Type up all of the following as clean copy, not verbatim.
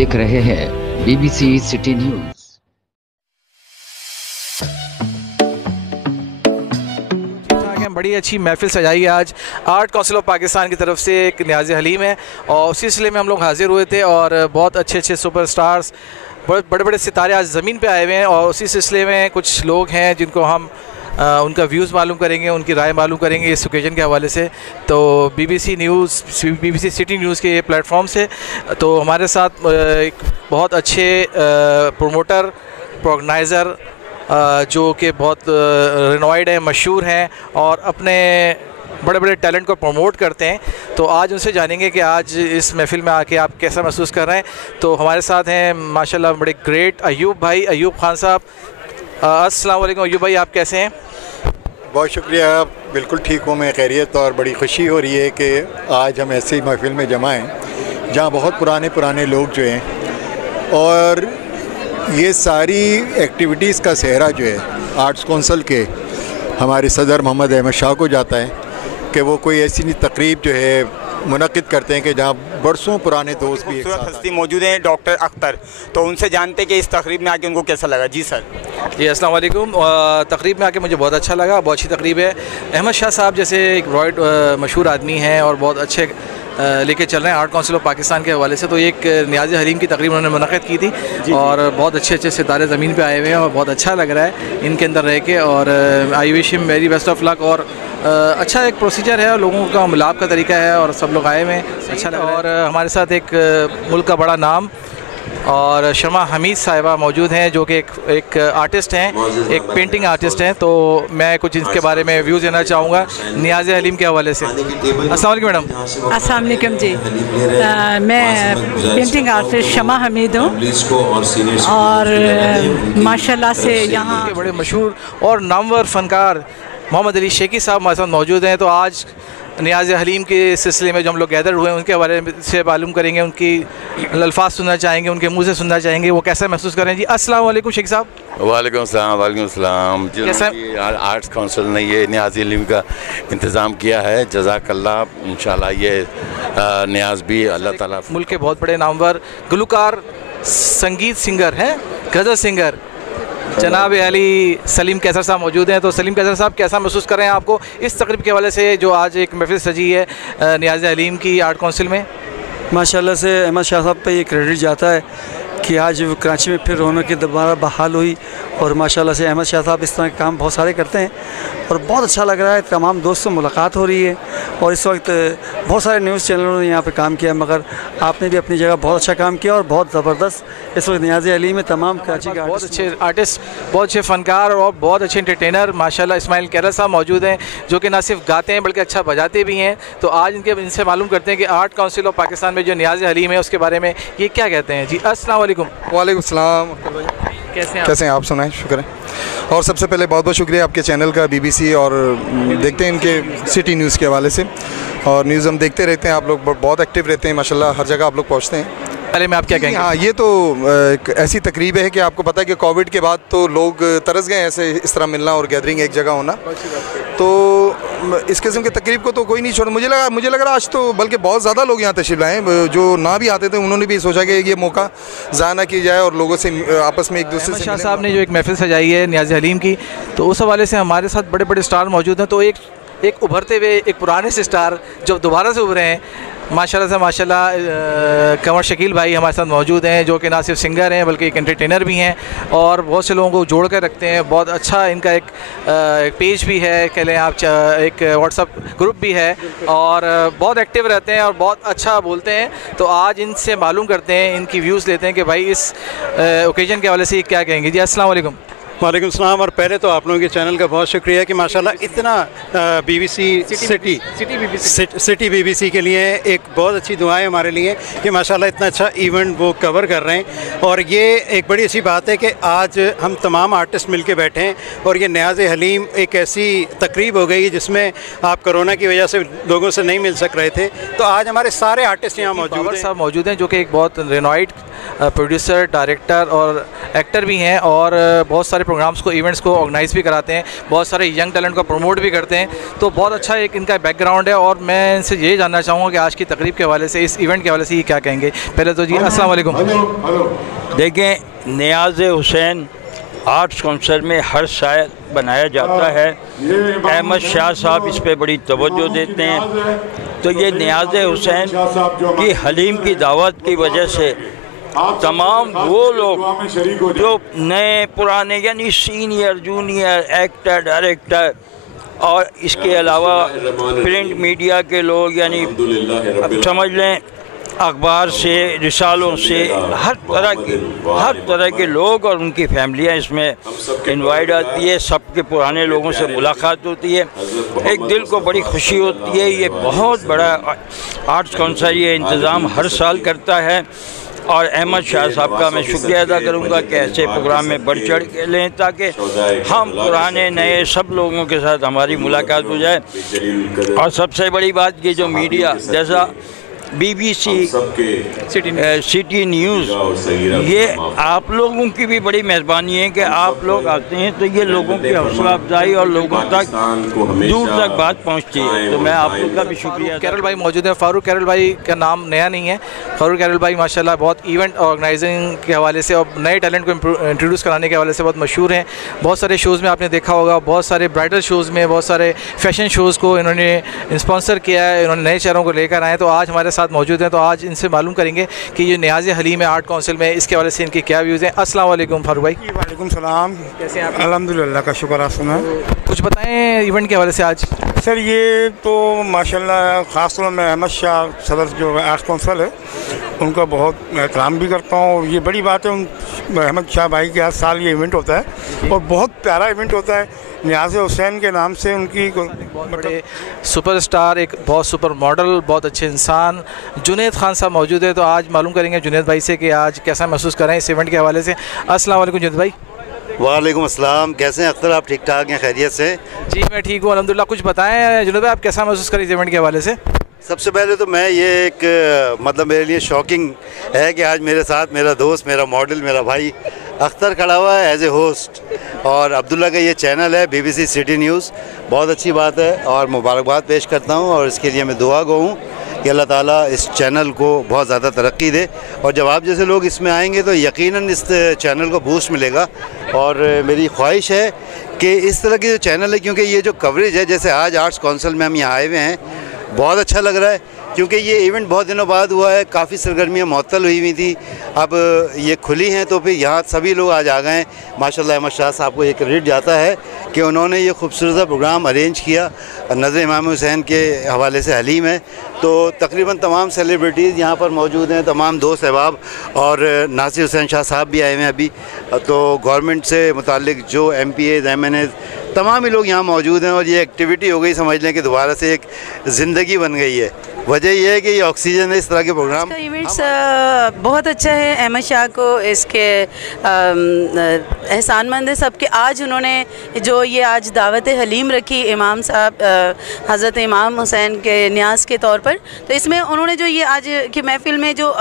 देख रहे हैं BBC सिटी न्यूज। बड़ी अच्छी महफिल सजाई है आज आर्ट काउंसिल ऑफ पाकिस्तान की तरफ से। एक न्याज़ हलीम है और उसी सिलसिले में हम लोग हाजिर हुए थे और बहुत अच्छे अच्छे सुपरस्टार्स, बहुत बड़े बड़े सितारे आज ज़मीन पे आए हुए हैं और उसी सिलसिले में कुछ लोग हैं जिनको हम उनका व्यूज़ मालूम करेंगे, उनकी राय मालूम करेंगे इस ओकेजन के हवाले से। तो BBC news, BBC city news के प्लेटफॉर्म से तो हमारे साथ एक बहुत अच्छे प्रोमोटर, ऑर्गेनाइज़र जो कि बहुत रिनोवाइड हैं, मशहूर हैं और अपने बड़े बड़े टैलेंट को प्रमोट करते हैं। तो आज उनसे जानेंगे कि आज इस महफिल में आके आप कैसा महसूस कर रहे हैं। तो हमारे साथ हैं माशाल्लाह बड़े ग्रेट अयूब भाई, अयूब खान साहब। अस्सलाम वालेकुम अयूब भाई, आप कैसे हैं? बहुत शुक्रिया, बिल्कुल ठीक हूँ मैं, खैरियत। और बड़ी खुशी हो रही है कि आज हम ऐसी महफिल में जमा हैं जहाँ बहुत पुराने लोग जो हैं और ये सारी एक्टिविटीज़ का सेहरा जो है आर्ट्स कौंसल के हमारे सदर मोहम्मद अहमद शाह को जाता है कि वो कोई ऐसी तकरीब जो है मुनक़िद करते हैं कि जहाँ बरसों पुराने दोस्त भी एक साथ हस्ती मौजूद हैं, डॉक्टर अख्तर। तो उनसे जानते कि इस तकरीब में आके उनको कैसा लगा। जी सर। जी अस्सलाम वालेकुम। तकरीब में आके मुझे बहुत अच्छा लगा, बहुत अच्छी तकरीब है। अहमद शाह साहब जैसे एक वर्ल्ड मशहूर आदमी हैं और बहुत अच्छे लेके चल रहे हैं आर्ट काउंसिल ऑफ पाकिस्तान के हवाले से। तो एक न्याज़ हलीम की तकरीब उन्होंने मुनक़िद की थी और बहुत अच्छे अच्छे सितारे ज़मीन पे आए हुए हैं और बहुत अच्छा लग रहा है इनके अंदर रह के। और I wish him very best of luck. और अच्छा एक प्रोसीजर है और लोगों का मिलाप का तरीका है और सब लोग आए हुए हैं, अच्छा लग रहा है। और हमारे साथ एक मुल्क का बड़ा नाम और शमा हमीद साहिबा मौजूद हैं जो कि एक आर्टिस्ट हैं, एक पेंटिंग आर्टिस्ट हैं। तो मैं कुछ इसके बारे में व्यूज़ देना चाहूँगा न्याज़ हलीम के हवाले से। अस्सलाम वालेकुम मैडम। अस्सलाम वालेकुम जी। मैं पेंटिंग आर्टिस्ट शमा हमीद हूँ और माशाल्लाह से यहाँ के बड़े मशहूर और नामवर फ़नकार मोहम्मद अली शेखी साहब हमारे साथ मौजूद हैं। तो आज न्याज़ हलीम के सिलसिले में जो हम लोग गैदर हुए हैं उनके बारे से मालूम करेंगे, उनकी अल्फाज सुनना चाहेंगे, उनके मुंह से सुनना चाहेंगे वो कैसा महसूस करें। जी अस्सलाम वालेकुम शेख साहब। वालेकुम सलाम। कैसा आर्ट्स काउंसिल ने ये न्याज़ हलीम का इंतज़ाम किया है, जज़ाकल्लाह। इंशाल्लाह ये न्याज़ भी अल्लाह ताला। मुल्क के बहुत बड़े नामवर गुलकार, संगीत सिंगर हैं, गज़ल सिंगर जनाब अली सलीम कैसर साहब मौजूद हैं। तो सलीम कैसर साहब कैसा महसूस कर रहे हैं आपको इस तकरीब के हवाले से जो आज एक महफिल सजी है न्याज़ हलीम की आर्ट काउंसिल में? माशाल्लाह से अहमद शाह साहब पे ये क्रेडिट जाता है कि आज कराची में फिर रौनक की दोबारा बहाल हुई और माशाल्लाह से अहमद शाह साहब इस तरह के काम बहुत सारे करते हैं और बहुत अच्छा लग रहा है। तमाम दोस्तों से मुलाकात हो रही है और इस वक्त बहुत सारे न्यूज़ चैनलों ने यहाँ पे काम किया, मगर आपने भी अपनी जगह बहुत अच्छा काम किया और बहुत ज़बरदस्त इस वक्त न्याज़ हलीम में तमाम कराची के बहुत अच्छे आर्टिस्ट, बहुत अच्छे फ़नकार और बहुत अच्छे एंटरटेनर माशाल्लाह इस्माइल कैरल साहब मौजूद हैं जो कि ना सिर्फ गाते हैं बल्कि अच्छा बजाते भी हैं। तो आज इनसे मालूम करते हैं कि आर्ट काउंसिल ऑफ पाकिस्तान में जो न्याज़ हलीम है उसके बारे में ये क्या कहते हैं। जी अस्सलाम वालेकुम। वालेकुम सलाम। कैसे हैं आप? सुनाएं, शुक्र है। और सबसे पहले बहुत बहुत शुक्रिया आपके चैनल का, BBC, और देखते हैं इनके सिटी न्यूज़ के हवाले से और न्यूज़ हम देखते रहते हैं। आप लोग बहुत एक्टिव रहते हैं माशाल्लाह, हर जगह आप लोग पहुँचते हैं। पहले में आप क्या कहेंगे? हाँ, ये तो एक ऐसी तकरीब है कि आपको पता है कि कोविड के बाद तो लोग तरस गए ऐसे इस तरह मिलना और गैदरिंग एक जगह होना। तो इस किस्म की तकरीब को तो कोई नहीं छोड़ा। मुझे लग रहा आज तो बल्कि बहुत ज़्यादा लोग यहाँ तशरीफ़ लाए, जो ना भी आते थे उन्होंने भी सोचा कि ये मौका ज़ाया ना की जाए और लोगों से आपस में एक दूसरे से। शाह साहब ने जो एक महफिल सजाई है न्याज़ हलीम की, तो उस हवाले से हमारे साथ बड़े बड़े स्टार मौजूद हैं। तो एक उभरते हुए एक पुराने से स्टार जो दोबारा से उभरे हैं माशाल्लाह से माशाल्लाह, कंवर शकील भाई हमारे साथ मौजूद हैं जो कि ना सिर्फ सिंगर हैं बल्कि एक एंटरटेनर भी हैं और बहुत से लोगों को जोड़ कर रखते हैं। बहुत अच्छा इनका एक पेज भी है, कह लें आप, एक व्हाट्सअप ग्रुप भी है और बहुत एक्टिव रहते हैं और बहुत अच्छा बोलते हैं। तो आज इनसे मालूम करते हैं, इनकी व्यूज़ लेते हैं कि भाई इस ओकेजन के हवाले से क्या कहेंगे। जी अस्सलाम वालेकुम। वालेकुम सलाम। और पहले तो आप लोगों के चैनल का बहुत शुक्रिया कि माशाल्लाह इतना BBC सिटी BBC के लिए एक बहुत अच्छी दुआएं हमारे लिए कि माशाल्लाह इतना अच्छा इवेंट वो कवर कर रहे हैं। और ये एक बड़ी अच्छी बात है कि आज हम तमाम आर्टिस्ट मिल के बैठे हैं और ये न्याज़ हलीम एक ऐसी तकरीब हो गई जिसमें आप कोरोना की वजह से लोगों से नहीं मिल सक रहे थे। तो आज हमारे सारे आर्टिस्ट यहाँ मौजूद हैं जो कि एक बहुत रिनोवाइड प्रोड्यूसर, डायरेक्टर और एक्टर भी हैं और बहुत सारे प्रोग्राम्स को, इवेंट्स को ऑर्गेनाइज़ भी कराते हैं, बहुत सारे यंग टैलेंट को प्रमोट भी करते हैं। तो बहुत अच्छा एक इनका बैकग्राउंड है और मैं इनसे यही जानना चाहूँगा कि आज की तकरीब के हवाले से, इस इवेंट के हवाले से ये क्या कहेंगे। पहले तो जी अस्सलाम वालेकुम। देखें, नियाज़ हुसैन आर्ट्स काउंसिल में हर साल बनाया जाता है। अहमद शाह साहब इस पे बड़ी तवज्जो देते हैं। तो ये नियाज़ हुसैन की हलीम की दावत की वजह से तमाम वो लोग जो नए पुराने यानी सीनियर, जूनियर, एक्टर, डायरेक्टर और इसके अलावा प्रिंट मीडिया के लोग, यानी अब समझ लें अखबार से, रिसालों से, हर तरह के लोग और उनकी फैमिलियाँ इसमें इनवाइट आती है। सबके पुराने लोगों से मुलाकात होती है, एक दिल को बड़ी खुशी होती है। ये बहुत बड़ा आर्ट्स काउंसिल ये इंतज़ाम हर साल करता है और अहमद शाह साहब का मैं शुक्रिया अदा करूँगा कि ऐसे प्रोग्राम में बढ़ चढ़ के लें ताकि हम पुराने नए सब लोगों के साथ हमारी मुलाकात हो जाए। और सबसे बड़ी बात ये जो मीडिया जैसा BBC, सिटी न्यूज़, ये आप लोगों की भी बड़ी मेहरबानी है कि आप लोग आते हैं तो ये लोगों की हौसला अफजाई और लोगों तक दूर तक बात पहुंचती है। तो मैं आप लोग का भी शुक्रिया। कैरल भाई मौजूद हैं। फ़ारूक कैरल भाई का नाम नया नहीं है। फ़ारूक कैरल भाई माशाल्लाह बहुत इवेंट ऑर्गेनाइजिंग के हवाले से और नए टैलेंट को इंट्रोड्यूस कराने के हवाले से बहुत मशहूर हैं। बहुत सारे शोज़ में आपने देखा होगा, बहुत सारे ब्राइडल शोज़ में, बहुत सारे फैशन शोज़ को इन्होंने स्पॉन्सर किया है, इन्होंने नए चेहरों को लेकर आए। तो आज हमारे साथ मौजूद हैं, तो आज इनसे मालूम करेंगे कि ये नियाज़ हलीम है आर्ट काउंसिल में, इसके हवाले से इनके क्या व्यूज़ हैं। अस्सलाम वालेकुम फ़ारूक भाई। वालेकुम सलाम, कैसे हैं आप? अल्हम्दुलिल्लाह का शुक्र। आप सुना कुछ बताएं इवेंट के हवाले से आज। सर ये तो माशाल्लाह ख़ास तौर में अहमद शाह सदर जो आर्ट काउंसिल है उनका बहुत एहतराम भी करता हूँ। ये बड़ी बात है, अहमद शाह भाई के हर साल ये इवेंट होता है और बहुत प्यारा इवेंट होता है। नियाज़ हुसैन के नाम से उनकी बहुत बड़े सुपरस्टार, एक बहुत सुपर मॉडल, बहुत अच्छे इंसान जुनैद खान साहब मौजूद है। तो आज मालूम करेंगे जुनैद भाई से कि आज कैसा महसूस कर रहे हैं इस इवेंट के हवाले से। अस्सलाम वालेकुम जुनैद भाई। वालेकुम अस्सलाम, कैसे हैं अख्तर? आप ठीक ठाक हैं, खैरियत से? जी मैं ठीक हूँ अल्हम्दुलिल्लाह। कुछ बताएं जुनैद भाई, आप कैसा महसूस करें इस इवेंट के हवाले से? सबसे पहले तो मैं ये एक मतलब मेरे लिए शॉकिंग है कि आज मेरे साथ मेरा दोस्त, मेरा मॉडल, मेरा भाई अख्तर खड़ा हुआ है एज ए होस्ट और अब्दुल्ला का ये चैनल है BBC सिटी न्यूज़। बहुत अच्छी बात है और मुबारकबाद पेश करता हूँ और इसके लिए मैं दुआ गो हूँ कि अल्लाह ताला इस चैनल को बहुत ज़्यादा तरक्की दे। और जब आप जैसे लोग इसमें आएंगे तो यकीनन इस चैनल को बूस्ट मिलेगा। और मेरी ख्वाहिश है कि इस तरह की जो चैनल है, क्योंकि ये जो कवरेज है, जैसे आज आर्ट्स काउंसिल में हम यहाँ आए हुए हैं, बहुत अच्छा लग रहा है क्योंकि ये इवेंट बहुत दिनों बाद हुआ है। काफ़ी सरगर्मियाँ मुअत्तल हुई थी, अब ये खुली हैं तो फिर यहाँ सभी लोग आज आ गए हैं। माशाल्लाह अहमद शाह साहब को ये क्रेडिट जाता है कि उन्होंने ये खूबसूरत प्रोग्राम अरेंज किया। नज़र इमाम हुसैन के हवाले से हलीम है, तो तकरीबन तमाम सेलिब्रिटीज़ यहाँ पर मौजूद हैं, तमाम दोस्त अहबाब और नासिर हुसैन शाह साहब भी आए हुए हैं अभी। तो गवर्नमेंट से मुताल्लिक जो MPAs, MNAs तमाम ही लोग यहाँ मौजूद हैं और ये एक्टिविटी हो गई, समझ लें कि दोबारा से एक ज़िंदगी बन गई है। वजह यह है कि ये ऑक्सीजन है इस तरह के प्रोग्राम। इवेंट्स बहुत अच्छा है। अहमद शाह को इसके एहसानमंद है सबके। आज उन्होंने जो ये आज दावत हलीम रखी इमाम साहब हज़रत इमाम हुसैन के न्याज़ के तौर पर, तो इसमें उन्होंने जो ये आज की महफिल में जो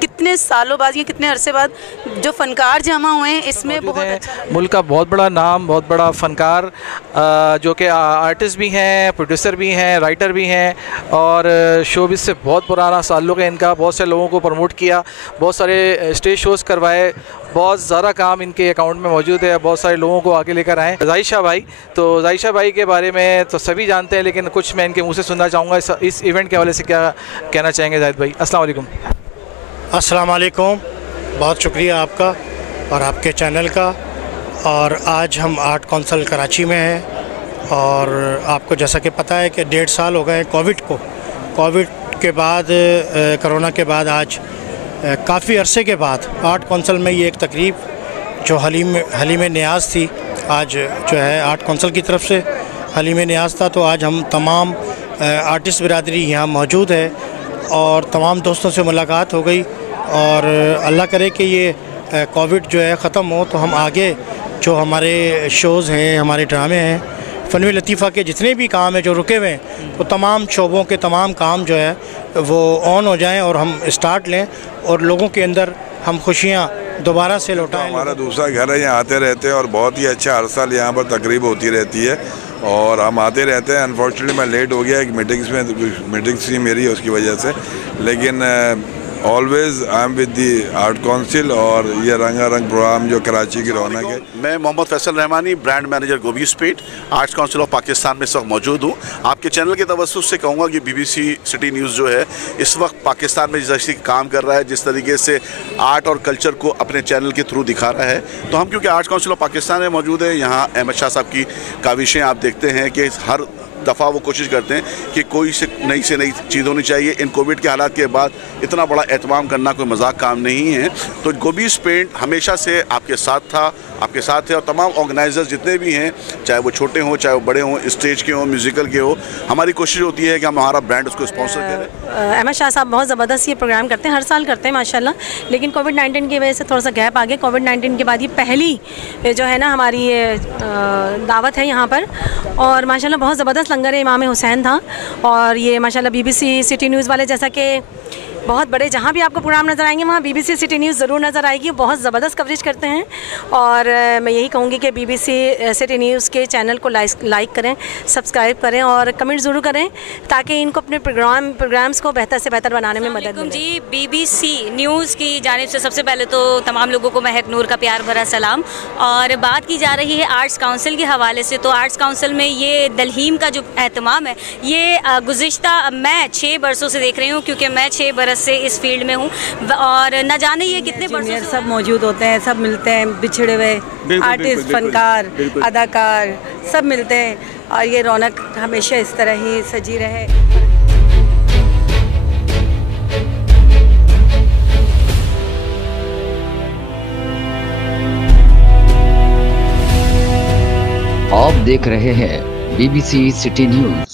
कितने सालों बाद, ये कितने अरसे बाद जो फ़नकार जमा हुए हैं, इसमें बहुत अच्छा मुल्क का बहुत बड़ा नाम, बहुत बड़ा फ़नकार जो कि आर्टिस्ट भी हैं, प्रोड्यूसर भी हैं, राइटर भी हैं और शोबिज़ से बहुत पुराना ताल्लुक़ है इनका। बहुत से लोगों को प्रमोट किया, बहुत सारे स्टेज शोज़ करवाए, बहुत ज़्यादा काम इनके अकाउंट में मौजूद है, बहुत सारे लोगों को आगे लेकर आए। ज़ाहिशा भाई, तो ज़ाहिशा भाई के बारे में तो सभी जानते हैं, लेकिन कुछ मैं इनके मुँह से सुनना चाहूँगा। इस इवेंट के हवाले से क्या कहना चाहेंगे ज़ाहिद भाई? अस्सलाम वालेकुम। अस्सलाम वालेकुम, बहुत शुक्रिया आपका और आपके चैनल का। और आज हम आर्ट काउंसिल कराची में हैं और आपको जैसा कि पता है कि 1.5 साल हो गए कोविड के बाद, कोरोना के बाद आज काफ़ी अरसे के बाद आर्ट काउंसिल में ये एक तकरीब जो हलीम नियाज़ थी, आज जो है आर्ट काउंसिल की तरफ से हलीम नियाज़ था। तो आज हम तमाम आर्टिस्ट बिरादरी यहाँ मौजूद है और तमाम दोस्तों से मुलाकात हो गई और अल्लाह करे कि ये कोविड जो है ख़त्म हो तो हम आगे जो हमारे शोज़ हैं, हमारे ड्रामे हैं, फ़न लतीफ़ा के जितने भी काम हैं जो रुके हुए हैं, वो तमाम शोबों के तमाम काम जो है वो ऑन हो जाएं और हम स्टार्ट लें और लोगों के अंदर हम खुशियाँ दोबारा से लौटाएं। हमारा दूसरा घर है, यहाँ आते रहते हैं और बहुत ही अच्छा हर साल यहाँ पर तकरीब होती रहती है और हम आते रहते हैं। अनफॉर्चुनेटली मैं लेट हो गया, एक मीटिंग्स थी मेरी उसकी वजह से, लेकिन always I am with the art council और ये रंगारंग प्रोग्राम जो कराची की रौनक है। मैं Mohammad Faisal Rahmani, brand manager Gobi speed, arts council of Pakistan में इस वक्त मौजूद हूँ। आपके चैनल के तवज्जुह से कहूँगा कि BBC सिटी न्यूज़ जो है इस वक्त पाकिस्तान में जैसे काम कर रहा है, जिस तरीके से आर्ट और कल्चर को अपने चैनल के थ्रू दिखा रहा है, तो हम क्योंकि आर्ट्स काउंसिल ऑफ पाकिस्तान में मौजूद है, यहाँ अहमद शाह साहब की काविशें आप देखते हैं कि हर दफ़ा वो कोशिश करते हैं कि कोई से नई चीज़ होनी चाहिए। इन कोविड के हालात के बाद इतना बड़ा एहतमाम करना कोई मजाक काम नहीं है। तो गोबीज पेंट हमेशा से आपके साथ था, आपके साथ है, और तमाम ऑर्गेनाइजर्स जितने भी हैं, चाहे वो छोटे हों चाहे वो बड़े हों, स्टेज के हों, म्यूज़िकल के हो, हमारी कोशिश होती है कि हम हमारा ब्रांड उसको स्पॉन्सर करें। अहमद शाह साहब बहुत ज़बरदस्त ये प्रोग्राम करते हैं, हर साल करते हैं माशाल्लाह, लेकिन कोविड-19 की वजह से थोड़ा सा गैप आ गया। कोविड-19 के बाद ये पहली जो है ना हमारी ये दावत है यहाँ पर, और माशाल्लाह बहुत ज़बरदस्त लंगर इमाम हुसैन था। और ये माशाल्लाह BBC सिटी न्यूज़ वाले, जैसा कि बहुत बड़े जहाँ भी आपको प्रोग्राम नज़र आएंगे वहाँ BBC सिटी न्यूज़ ज़रूर नज़र आएगी, बहुत ज़बरदस्त कवरेज करते हैं। और मैं यही कहूँगी कि BBC सिटी न्यूज़ के चैनल को लाइक करें, सब्सक्राइब करें और कमेंट ज़रूर करें, ताकि इनको अपने प्रोग्राम्स को बेहतर से बेहतर बनाने में मदद मिले। जी, BBC न्यूज़ की जानिब से सबसे पहले तो तमाम लोगों को महक नूर का प्यार भरा सलाम। और बात की जा रही है आर्ट्स काउंसिल के हवाले से, तो आर्ट्स काउंसिल में ये दलहीम का जो एहतमाम है, ये गुज़िश्ता मैं 6 बरसों से देख रही हूँ, क्योंकि मैं 6 बरस से इस फील्ड में हूँ, और न जाने ये कितने बरसों से सब मौजूद होते हैं, सब मिलते हैं, बिछड़े हुए आर्टिस्ट, फनकार, अदाकार सब मिलते हैं, और ये रौनक हमेशा इस तरह ही सजी रहे। आप देख रहे हैं BBC सिटी न्यूज़।